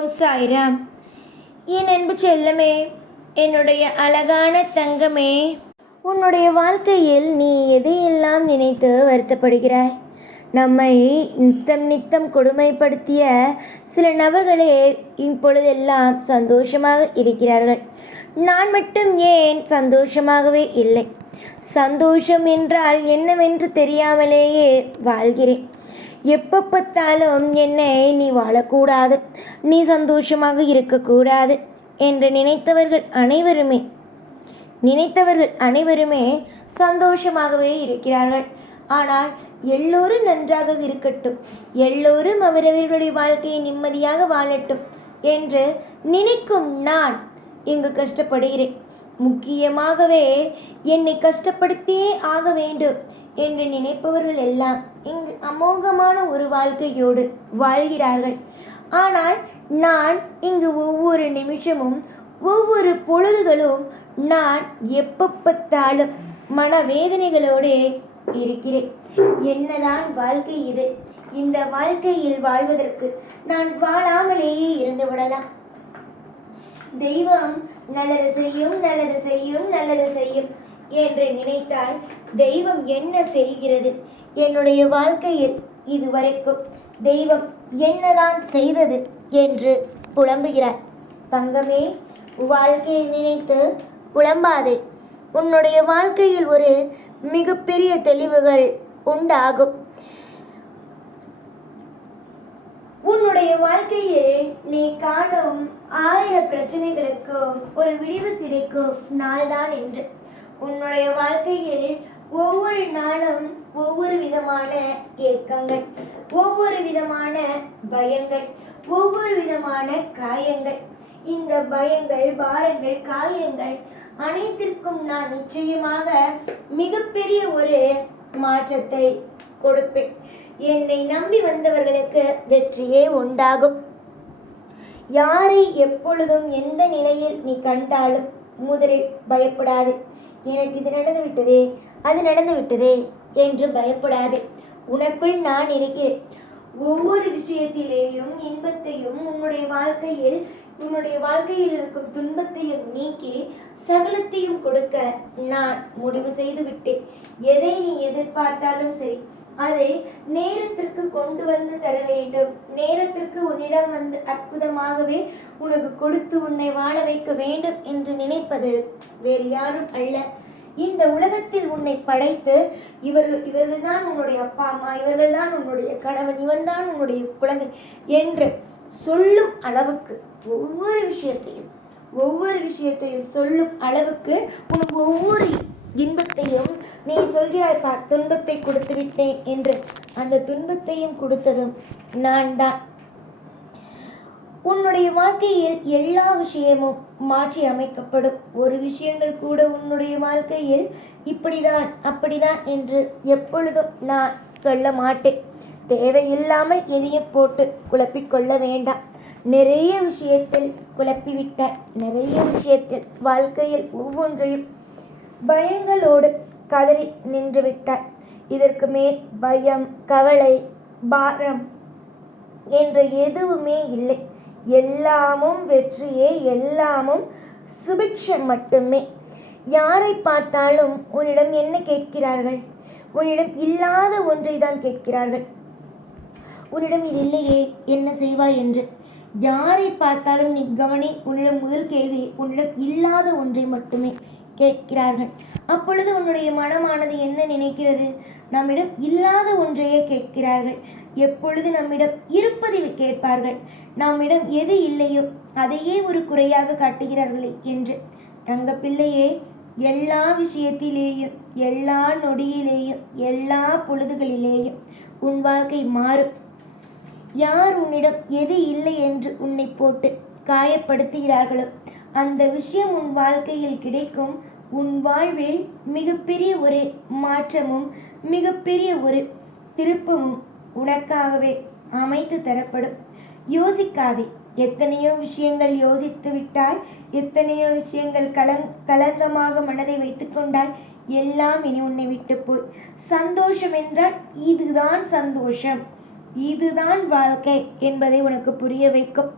ஓம் சாய்ராம். என் அன்பு செல்லமே, என்னுடைய அழகான தங்கமே, உன்னுடைய வாழ்க்கையில் நீ எதையெல்லாம் நினைத்து வருத்தப்படுகிறாய்? நம்மை நித்தம் நித்தம் கொடுமைப்படுத்திய சில நபர்களே இப்பொழுதெல்லாம் சந்தோஷமாக இருக்கிறார்கள். நான் மட்டும் ஏன் சந்தோஷமாகவே இல்லை? சந்தோஷம் என்றால் என்னவென்று தெரியாமலேயே வாழ்கிறேன். எப்போ பார்த்தாலும் என்னை நீ வாழக்கூடாது, நீ சந்தோஷமாக இருக்கக்கூடாது என்று நினைத்தவர்கள் அனைவருமே சந்தோஷமாகவே இருக்கிறார்கள். ஆனால் எல்லோரும் நன்றாக இருக்கட்டும், எல்லோரும் அவரவர்களுடைய வாழ்க்கையை நிம்மதியாக வாழட்டும் என்று நினைக்கும் நான் இங்கு கஷ்டப்படுகிறேன். முக்கியமாகவே என்னை கஷ்டப்படுத்தியே ஆக வேண்டும் என்று நினைப்பவர்கள் எல்லாம் இங்கு அமோகமான ஒரு வாழ்க்கையோடு வாழ்கிறார்கள். ஆனால் நான் இங்கு ஒவ்வொரு நிமிஷமும் ஒவ்வொரு பொழுதுகளும் நான் எப்போ பார்த்தாலும் மனவேதனைகளோடு இருக்கிறேன். என்னதான் வாழ்க்கை இது? இந்த வாழ்க்கையில் வாழ்வதற்கு நான் வாழாமலேயே இருந்து விடலாம். தெய்வம் நல்லது செய்யும், நல்லது செய்யும், நல்லது செய்யும் என்று நினைத்தால் தெய்வம் என்ன செய்கிறது? என்னுடைய வாழ்க்கையில் இதுவரைக்கும் தெய்வம் என்னதான் செய்தது என்று புலம்புகிறார். தங்கமே, வாழ்க்கையை நினைத்து புலம்பாதே. உன்னுடைய வாழ்க்கையில் ஒரு மிகப்பெரிய தெளிவுகள் உண்டாகும். உன்னுடைய வாழ்க்கையில் நீ காணும் 1000 பிரச்சனைகளுக்கும் ஒரு விடிவு கிடைக்கும் நாள்தான் என்று. உன்னுடைய வாழ்க்கையில் ஒவ்வொரு நாளும் ஒவ்வொரு விதமான ஏக்கங்கள், ஒவ்வொரு விதமான பயங்கள், ஒவ்வொரு விதமான காயங்கள். இந்த பயங்கள், பாரங்கள், காயங்கள் அனைத்திற்கும் நான் நிச்சயமாக மிகப்பெரிய ஒரு மாற்றத்தை கொடுப்பேன். என்னை நம்பி வந்தவர்களுக்கு வெற்றியே உண்டாகும். யாரை எப்பொழுதும் எந்த நிலையில் நீ கண்டாலும் முதலில் பயப்படாது. எனக்கு இது நடந்து விட்டதே, அது நடந்து விட்டதே என்று பயப்படாதே. உனக்குள் நான் இருக்கிறேன். ஒவ்வொரு விஷயத்திலேயும் இன்பத்தையும் உன்னுடைய வாழ்க்கையில் இருக்கும் துன்பத்தையும் நீக்கி சகலத்தையும் கொடுக்க நான் முடிவு செய்து விட்டேன். எதை நீ எதிர்பார்த்தாலும் சரி, அதை நேரத்திற்கு கொண்டு வந்து தர வேண்டும். நேரத்திற்கு உன்னிடம் வந்து அற்புதமாகவே உனக்கு கொடுத்து உன்னை வாழ வைக்க வேண்டும் என்று நினைப்பது வேறு யாரும் அல்ல. இந்த உலகத்தில் உன்னை படைத்து இவர்கள் தான் உன்னுடைய அப்பா அம்மா, இவர்கள் தான் உன்னுடைய கணவன், இவன் தான் உன்னுடைய குழந்தை என்று சொல்லும் அளவுக்கு ஒவ்வொரு விஷயத்தையும் சொல்லும் அளவுக்கு உனக்கு ஒவ்வொரு இன்பத்தையும் நீ சொல்கிறாய், பார், துன்பத்தை கொடுத்து விட்டேன் என்று. அந்த துன்பத்தையும் கொடுத்ததும் நான் தான். உன்னுடைய வாழ்க்கையில் எல்லா விஷயமும் மாற்றி அமைக்கப்படும். ஒரு விஷயங்கள் கூட உன்னுடைய வாழ்க்கையில் இப்படிதான் அப்படிதான் என்று எப்பொழுதும் நான் சொல்ல மாட்டேன். தேவையில்லாமல் எதையும் போட்டு குழப்பிக்கொள்ள வேண்டாம். நிறைய விஷயத்தில் குழப்பிவிட்டாய். நிறைய விஷயத்தில் வாழ்க்கையில் ஒவ்வொன்றையும் பயங்களோடு கதறி நின்று விட்டாய். இதற்கு மேல் பயம், கவலை, பாரம் என்று எதுவுமே இல்லை. எல்லாமும் வெற்றியே, எல்லாமும் சுபிக்ஷம் மட்டுமே. யாரை பார்த்தாலும் உன்னிடம் என்ன கேட்கிறார்கள்? உன்னிடம் இல்லாத ஒன்றை தான் கேட்கிறார்கள். உன்னிடம் இது இல்லையே, என்ன செய்வாய் என்று. யாரை பார்த்தாலும் நீ கவனி, உன்னிடம் முதல் கேள்வி உன்னிடம் இல்லாத ஒன்றை மட்டுமே கேட்கிறார்கள். அப்பொழுது உன்னுடைய மனமானது என்ன நினைக்கிறது? நம்மிடம் இல்லாத ஒன்றையே கேட்கிறார்கள். எப்பொழுது நம்மிடம் இருப்பதை கேட்பார்கள். நம்மிடம் எது இல்லையோ அதையே ஒரு குறையாக காட்டுகிறார்களே என்று. தங்க பிள்ளையே, எல்லா விஷயத்திலேயும், எல்லா நொடியிலேயும், எல்லா பொழுதுகளிலேயும் உன் வாழ்க்கை மாறும். யார் உன்னிடம் எது இல்லை என்று உன்னை போட்டு காயப்படுத்துகிறார்களோ அந்த விஷயம் உன் வாழ்க்கையில் கிடைக்கும். உன் வாழ்வில் மிகப்பெரிய ஒரு மாற்றமும் மிகப்பெரிய ஒரு திருப்பமும் உனக்காகவே அமைத்து தரப்படும். யோசிக்காதே. எத்தனையோ விஷயங்கள் யோசித்து விட்டாய், எத்தனையோ விஷயங்கள் கலங்கமாக மனதை வைத்து கொண்டாய். எல்லாம் இனி உன்னை விட்டு போய். சந்தோஷம் என்றால் இதுதான் சந்தோஷம், இதுதான் வாழ்க்கை என்பதை உனக்கு புரிய வைக்கும்.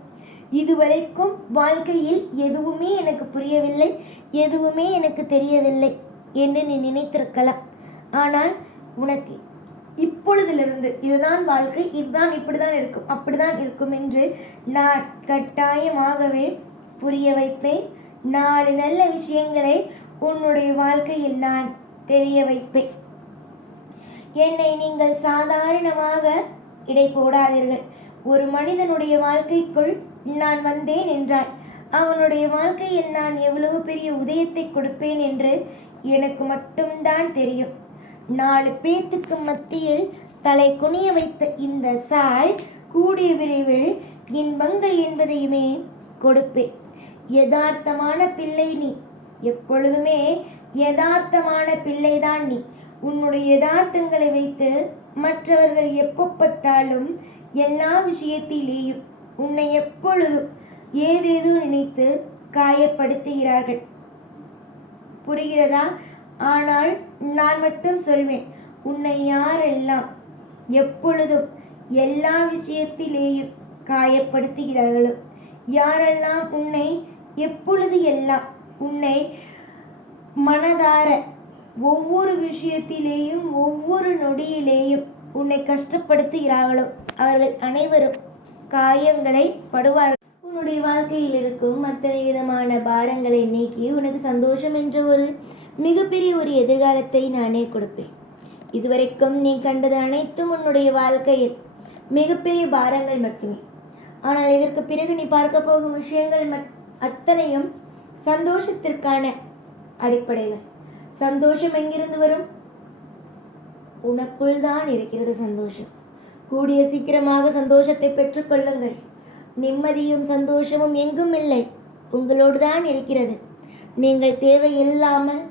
இதுவரைக்கும் வாழ்க்கையில் எதுவுமே எனக்கு புரியவில்லை, எதுவுமே எனக்கு தெரியவில்லை என்று நீ நினைத்திருக்கலாம். ஆனால் உனக்கு இப்பொழுதிலிருந்து இதுதான் வாழ்க்கை, இதுதான் இப்படிதான் இருக்கும், அப்படிதான் இருக்கும் என்று நான் கட்டாயமாகவே புரிய வைப்பேன். 4 நல்ல விஷயங்களை உன்னுடைய வாழ்க்கையில் நான் தெரிய வைப்பேன். என்னை நீங்கள் சாதாரணமாக இடை போடாதீர்கள். ஒரு மனிதனுடைய வாழ்க்கைக்குள் நான் வந்தேன் என்றால் அவனுடைய வாழ்க்கையில் நான் எவ்வளவு பெரிய உதயத்தை கொடுப்பேன் என்று எனக்கு மட்டும்தான் தெரியும். 4 பேத்துக்கு மத்தியில் தலை குனிய வைத்த இந்த சாய் கூடிய விரைவில் இன்பங்கள் என்பதையுமே கொடுப்பேன். யதார்த்தமான பிள்ளை நீ, எப்பொழுதுமே யதார்த்தமான பிள்ளைதான் நீ. உன்னுடைய யதார்த்தங்களை வைத்து மற்றவர்கள் எப்போ பார்த்தாலும் எல்லா விஷயத்திலேயும் உன்னை எப்பொழுதும் ஏதேதோ நினைத்து காயப்படுத்துகிறார்கள். புரிகிறதா? ஆனால் நான் மட்டும் சொல்வேன், உன்னை யாரெல்லாம் எப்பொழுதும் எல்லா விஷயத்திலேயும் காயப்படுத்துகிறார்களோ, யாரெல்லாம் உன்னை எப்பொழுது எல்லாம் உன்னை மனதார ஒவ்வொரு விஷயத்திலேயும் ஒவ்வொரு நொடியிலேயும் உன்னை கஷ்டப்படுத்துகிறார்களோ அவர்கள் அனைவரும் காயங்களை படுவார்கள். உன்னுடைய வாழ்க்கையில் இருக்கும் அத்தனை விதமான பாரங்களை நீக்கி உனக்கு சந்தோஷம் என்ற ஒரு மிகப்பெரிய ஒரு எதிர்காலத்தை நானே கொடுப்பேன். இதுவரைக்கும் நீ கண்டது அனைத்தும் உன்னுடைய வாழ்க்கையில் மிகப்பெரிய பாரங்கள் மட்டுமே. ஆனால் இதற்கு பிறகு நீ பார்க்க போகும் விஷயங்கள் அத்தனையும் சந்தோஷத்திற்கான அடிப்படைகள். சந்தோஷம் எங்கிருந்து வரும்? உனக்குள் தான் இருக்கிறது சந்தோஷம். கூடிய சீக்கிரமாக சந்தோஷத்தை பெற்றுக்கொள்ளுங்கள். நிம்மதியும் சந்தோஷமும் எங்கும் இல்லை, உங்களோடு தான் இருக்கிறது. நீங்கள் தேவையில்லாமல்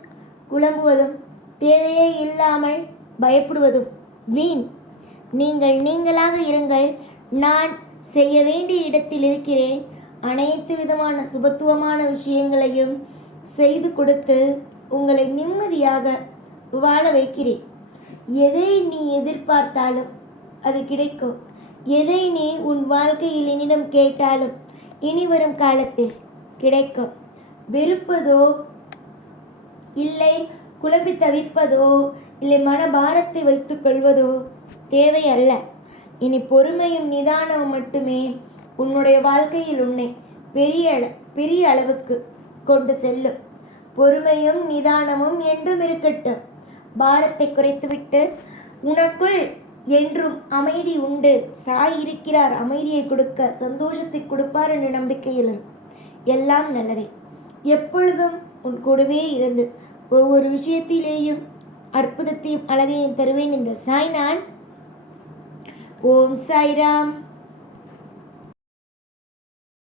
குழம்புவதும் தேவையே இல்லாமல் பயப்படுவதும் வீண். நீங்கள் நீங்களாக இருங்கள். நான் செய்ய வேண்டிய இடத்தில் இருக்கிறேன். அனைத்து விதமான சுபத்துவமான விஷயங்களையும் செய்து கொடுத்து உங்களை நிம்மதியாக வாழ வைக்கிறேன். எதை நீ எதிர்பார்த்தாலும் அது கிடைக்கும். எதை நீ உன் வாழ்க்கையில் என்னிடம் கேட்டாலும் இனி வரும் காலத்தில் கிடைக்கும். வெறுப்பதோ இல்லை குழம்பி தவிப்பதோ இல்லை மனபாரத்தை வைத்துக் கொள்வதோ தேவை அல்ல. இனி பொறுமையும் நிதானமும் மட்டுமே உன்னுடைய வாழ்க்கையில் உன்னை பெரிய அளவுக்கு கொண்டு செல்லும். பொறுமையும் நிதானமும் என்றும் இருக்கட்டும். பாரத்தை குறைத்துவிட்டு உனக்குள் என்றும் அமைதி உண்டு. சாய் இருக்கிறார், அமைதியை கொடுக்க, சந்தோஷத்தை கொடுப்பார் என்ற நம்பிக்கையிலும் எல்லாம் நல்லதே. எப்பொழுதும் உன் கூடவே இருந்து ஒவ்வொரு விஷயத்திலேயும் அற்புதத்தையும் அழகையும் தருவேன் இந்த சாய் நான். ஓம் சாய்ராம்.